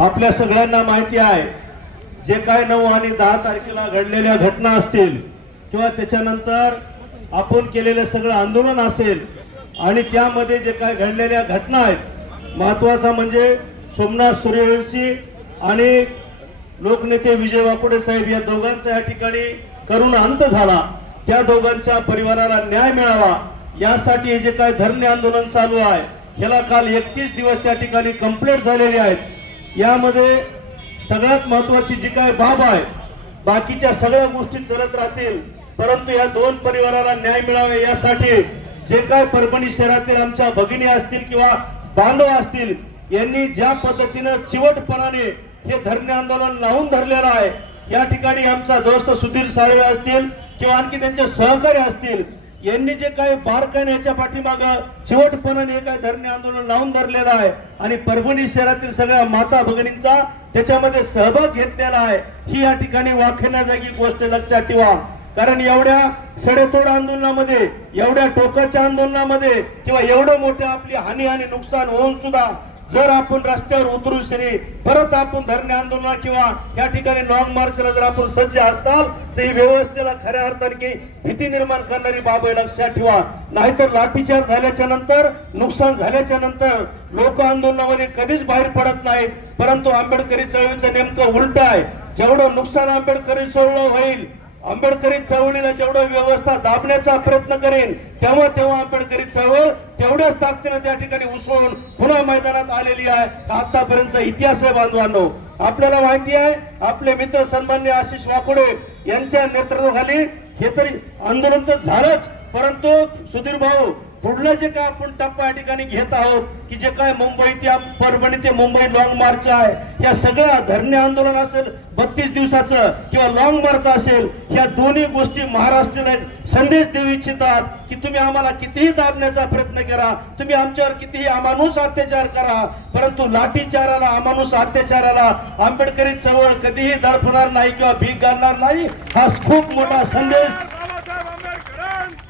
आपल्या सगळ्यांना माहिती आहे जे काय 9 आणि 10 तारखेला घडलेल्या घटना असतील किंवा त्याच्यानंतर आपण केलेलं सगळं आंदोलन असेल आणि त्यामध्ये जे काय घडलेल्या घटना आहेत, महत्त्वाचा म्हणजे सोमनाथ सूर्यवंशी आणि लोकनेते विजय वाकुडे साहेब या दोघांचा या ठिकाणी करुण अंत झाला। त्या दोघांच्या परिवाराला न्याय मिळावा यासाठी हे जे काय धरणे आंदोलन चालू आहे, याला काल 31 दिवस त्या ठिकाणी कंप्लीट झालेले आहेत। यामध्ये सगळ्यात महत्त्वाची जी काय बाब आहे, बाकीच्या सगळ्या गोष्टी चालत राहतील, परंतु या दोन परिवाराला न्याय मिळावा यासाठी जे काय परभणी शहरातील आमच्या भगिनी असतील किंवा बांधव असतील, यांनी ज्या पद्धतीने चिवटपणाने हे धरणे आंदोलन लावून धरलेलं आहे, या ठिकाणी आमचा दोस्त सुधीर साळवे असतील किंवा आणखी त्यांचे सहकारी असतील, यांनी जे काही बारकाईने याच्या पाठीमागे चिवटपणाने काय धरणे आंदोलन लावून धरलेलं आहे आणि परभणी शहरातील सगळ्या माता भगिनींचा त्याच्यामध्ये सहभाग घेतलेला आहे, ही या ठिकाणी वाखण्याजोगी गोष्ट लक्षात ठेवा। कारण एवढ्या सडेतोड आंदोलनामध्ये, एवढ्या टोकाच्या आंदोलनामध्ये किंवा एवढं मोठं आपली हानी आणि नुकसान होऊन सुद्धा जर आपण रस्त्यावर उतरू शनी परत आपण धरणे आंदोलन किंवा या ठिकाणी लॉंग मार्चला जर आपण सज्ज असताल तर ही व्यवस्थेला खऱ्या अर्थाने भीती निर्माण करणारी बाब लक्षात ठेवा। नाहीतर लाठीचार्ज झाल्याच्या नंतर, नुकसान झाल्याच्या नंतर लोक आंदोलनामध्ये कधीच बाहेर पडत नाहीत, परंतु आंबेडकरी चळवळीचं नेमकं उलट आहे। जेवढं नुकसान आंबेडकरी चळवळ होईल, आंबेडकरी चळवळीला जेवढं व्यवस्था दाबण्याचा प्रयत्न करेन तेव्हा आंबेडकरी चळवळ तेवढ्याच ताकदीने त्या ठिकाणी उसळून पुन्हा मैदानात आलेली आहे। आतापर्यंतचा इतिहास आहे बांधवांनो, आपल्याला माहिती आहे। आपले मित्र सन्मान्य आशिष वाकुडे यांच्या नेतृत्वाखाली हे तरी आंदोलन तर झालंच, परंतु सुधीर भाऊ पुढलं जे काय आपण टप्पा या ठिकाणी घेत आहोत की जे काय मुंबई ते परभणी ते मुंबई लॉंग मार्च आहे, या सगळ्या धरणे आंदोलन असेल 32 दिवसाचं किंवा लॉंग मार्च असेल, या दोन्ही गोष्टी महाराष्ट्राला संदेश देऊ इच्छितात की तुम्ही आम्हाला कितीही दाबण्याचा प्रयत्न करा, तुम्ही आमच्यावर कितीही अमानुष अत्याचार करा, परंतु लाठीचाराला, अमानुष अत्याचाराला आंबेडकरी चळवळ कधीही दडपणार नाही किंवा भीक घालणार नाही। हा खूप मोठा संदेश,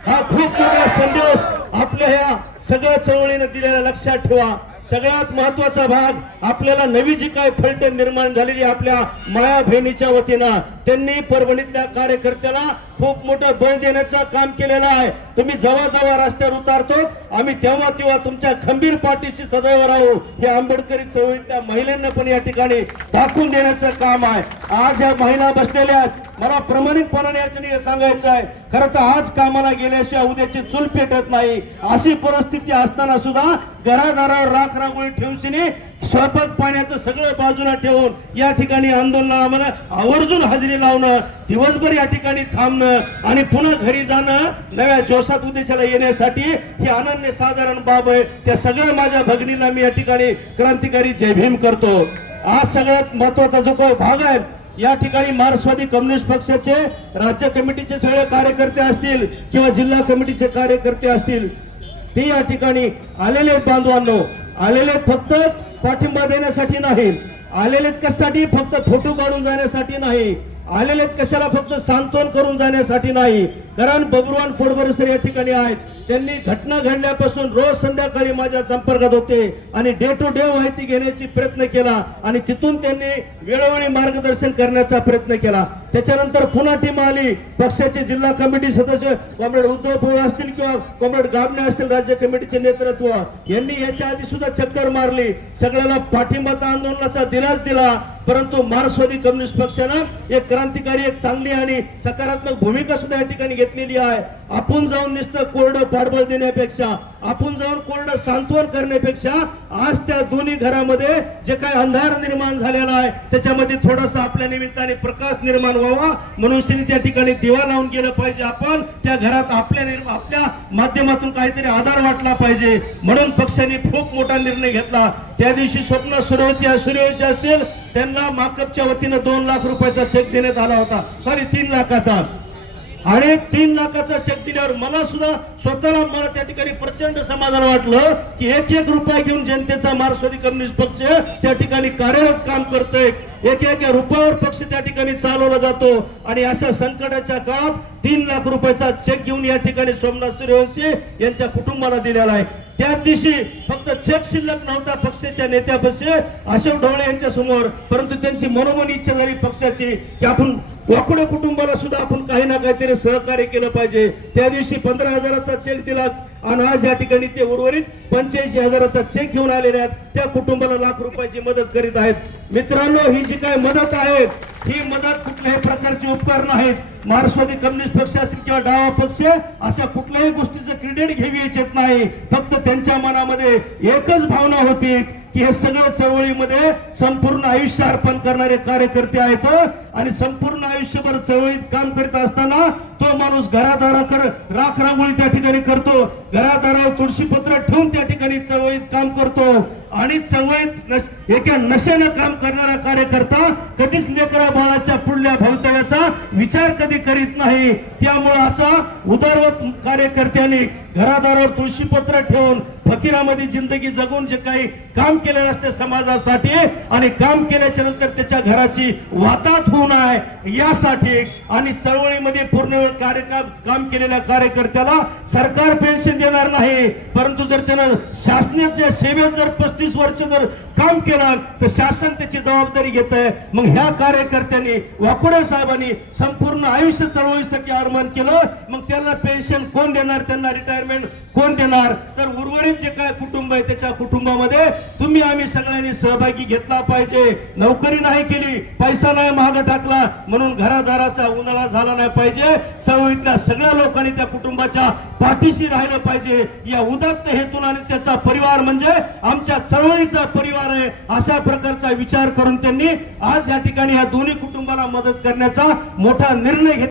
हा खूप मोठा संदेश आपल्या ह्या सगळ्या चळवळीने दिलेला लक्षात ठेवा। सगळ्यात महत्वाचा भाग, आपल्याला नवी जी काय फलटण निर्माण झालेली आपल्या माया बहिणीच्या वतीनं त्यांनी परभणीतल्या कार्यकर्त्याला खूप मोठं बळ देण्याचं काम केलेलं आहे। तुम्ही जेव्हा जेव्हा रस्त्यावर उतारतो आम्ही तेव्हा तुमच्या खंबीर पाठीशी सदैव राहू, हे आंबेडकरी चळवळीतल्या महिलांना पण या ठिकाणी दाखवून देण्याचं काम आहे। आज या महिला बसलेल्या आहेत, मला प्रामाणिकपणाने याच्याने सांगायचं आहे, खरं तर आज कामाला गेल्याशिवाय उद्याची चूल पेटत नाही, अशी परिस्थिती असताना सुद्धा घरादारावर राख रांगोळी ठेवून स्वयंपाक पाण्याचं सगळं बाजूला ठेवून या ठिकाणी आंदोलनाला आवर्जून हजेरी लावणं, दिवसभर या ठिकाणी थांबणं आणि पुन्हा घरी जाणं, नव्या जोशात उद्देशाला येण्यासाठी ही अनन्यसाधारण बाब आहे। त्या सगळ्या माझ्या भगिनीला मी या ठिकाणी क्रांतिकारी जय भीम करतो। आज सगळ्यात महत्वाचा जो काही भाग आहे, या ठिकाणी मार्क्सवादी कम्युनिस्ट पक्षाचे राज्य कमिटीचे सगळे कार्यकर्ते असतील किंवा जिल्हा कमिटीचे कार्यकर्ते असतील, ते या ठिकाणी आलेले आहेत बांधवांनो। आलेले फक्त पाठिंबा देण्यासाठी नाही, आलेले कशासाठी, फक्त फोटो काढून जाण्यासाठी नाही, आलेले कशाला फक्त सांत्वन करून जाण्यासाठी नाही। कारण बबुरवान पोटभरसर या ठिकाणी आहेत, त्यांनी घटना घडल्यापासून रोज संध्याकाळी माझ्या संपर्कात होते आणि डे टू डे माहिती घेण्याची प्रयत्न केला आणि तिथून त्यांनी वेळोवेळी मार्गदर्शन करण्याचा प्रयत्न केला। त्याच्यानंतर पुन्हा टीम आली, पक्षाचे जिल्हा कमिटी सदस्य कॉम्रेड उद्धव पवार असतील किंवा कॉम्रेड गाबणे असतील, राज्य कमिटीचे नेतृत्व यांनी याच्या आधी सुद्धा चक्कर मारली, सगळ्याला पाठिंबा आंदोलनाचा दिलाच दिला, परंतु मार्क्सवादी कम्युनिस्ट पक्षानं एक क्रांतिकारी, एक चांगली आणि सकारात्मक भूमिका सुद्धा या ठिकाणी घेतलेली आहे। आपण जाऊन नुसतं कोरडं पाठबळ देण्यापेक्षा, आपण जाऊन कोरडं सांत्वन करण्यापेक्षा आज त्या दोन्ही घरामध्ये जे काही अंधार निर्माण झालेला आहे त्याच्यामध्ये थोडासा आपल्या निमित्ताने प्रकाश निर्माण व्हावा म्हणून त्या ठिकाणी दिवा लावून गेलं पाहिजे। आपण त्या घरात आपल्या माध्यमातून काहीतरी आधार वाटला पाहिजे, म्हणून पक्षाने खूप मोठा निर्णय घेतला। त्या दिवशी स्वप्न सूर्यवंशी असतील, त्यांना माकपच्या वतीनं 2 लाख रुपयाचा चेक देण्यात आला होता, सॉरी 3 लाखाचा, आणि 3 लाखाचा चेक दिल्यावर मला सुद्धा स्वतःला त्या ठिकाणी प्रचंड समाधान वाटलं की 1-1 रुपया घेऊन जनतेचा मार्क्सवादी कम्युनिस्ट पक्ष त्या ठिकाणी कार्यरत काम करतोय, 1-1 रुपयावर पक्ष त्या ठिकाणी चालवला जातो। आणि अशा संकटाच्या काळात 3 लाख रुपयाचा चेक घेऊन या ठिकाणी सोमनाथ सूर्यवंशी यांच्या कुटुंबाला दिलेला आहे। त्याच दिवशी फक्त चेक शिल्लक नव्हता पक्षाच्या नेत्यापाशी अशोक ढवळे यांच्या समोर, परंतु त्यांची मनोमन इच्छा झाली पक्षाची की आपण वाकडे कुटुंबाला सुद्धा आपण काही ना काहीतरी सहकार्य केलं पाहिजे. त्या दिवशी 15,000चा चेक दिला आणि आज या ठिकाणी ते उर्वरित 85,000चा चेक घेऊन आलेले आहेत. त्या कुटुंबाला लाख रुपयाची मदत करीत आहेत. मित्रांनो, ही जी काय मदत आहे ही मदत कुठल्याही प्रकारची उपकार नाहीत. मार्क्सवादी कम्युनिस्ट पक्ष असेल किंवा डावा पक्ष अशा कुठल्याही गोष्टीचं क्रेडिट घेऊ इच्छित नाही. फक्त त्यांच्या मनामध्ये एकच भावना होती की हे सगळं चळवळीमध्ये संपूर्ण आयुष्य अर्पण करणारे कार्यकर्ते आहेत आणि संपूर्ण आयुष्यभर चळवळीत काम करीत असताना तो माणूस घरादाराकडे राख रांगोळी त्या ठिकाणी करतो, घरादारावर तुळशीपत्र ठेवून त्या ठिकाणी चळवळीत काम करतो आणि चळवळीत एका नशेनं काम करणारा कार्यकर्ता कधीच लेकरा बाळाच्या पुढल्या भवितव्याचा विचार कधी करीत नाही. त्यामुळे असा उदारवत कार्यकर्त्यांनी घरादारावर तुळशीपत्र ठेवून फकीरामध्ये जिंदगी जगून जे काही काम केलेलं असते समाजासाठी आणि काम केल्याच्या नंतर त्याच्या घराची वाताहत होऊ नये यासाठी आणि चळवळीमध्ये पूर्ण वेळ काम केलेल्या कार्यकर्त्याला सरकार पेन्शन देणार नाही, परंतु जर त्यानं शासनाच्या सेवेत जर 35 वर्ष जर काम केलं तर शासन त्याची जबाबदारी घेत आहे. मग ह्या कार्यकर्त्यांनी वाकुडे साहेबांनी संपूर्ण आयुष्य चळवळीसाठी आरमान केलं. मग त्यांना पेन्शन कोण देणार, त्यांना रिटायरमेंट कोण देणार? तर उर्वरित जे काय कुटुंब आहे त्याच्या कुटुंबामध्ये तुम्ही आम्ही सगळ्यांनी सहभागी घेतला पाहिजे. नोकरी नाही केली, पैसा नाही महाग टाकला म्हणून घरादाराचा उन्हाळा झाला नाही पाहिजे. चळवळीतल्या सगळ्या लोकांनी त्या कुटुंबाच्या पाठीशी राहिलं पाहिजे. या उदात्त हेतून आणि त्याचा परिवार म्हणजे आमच्या चळवळीचा परिवार आहे अशा प्रकारचा विचार करून त्यांनी आज या ठिकाणी या दोन्ही कुटुंबाला मदत करण्याचा मोठा निर्णय घेतला.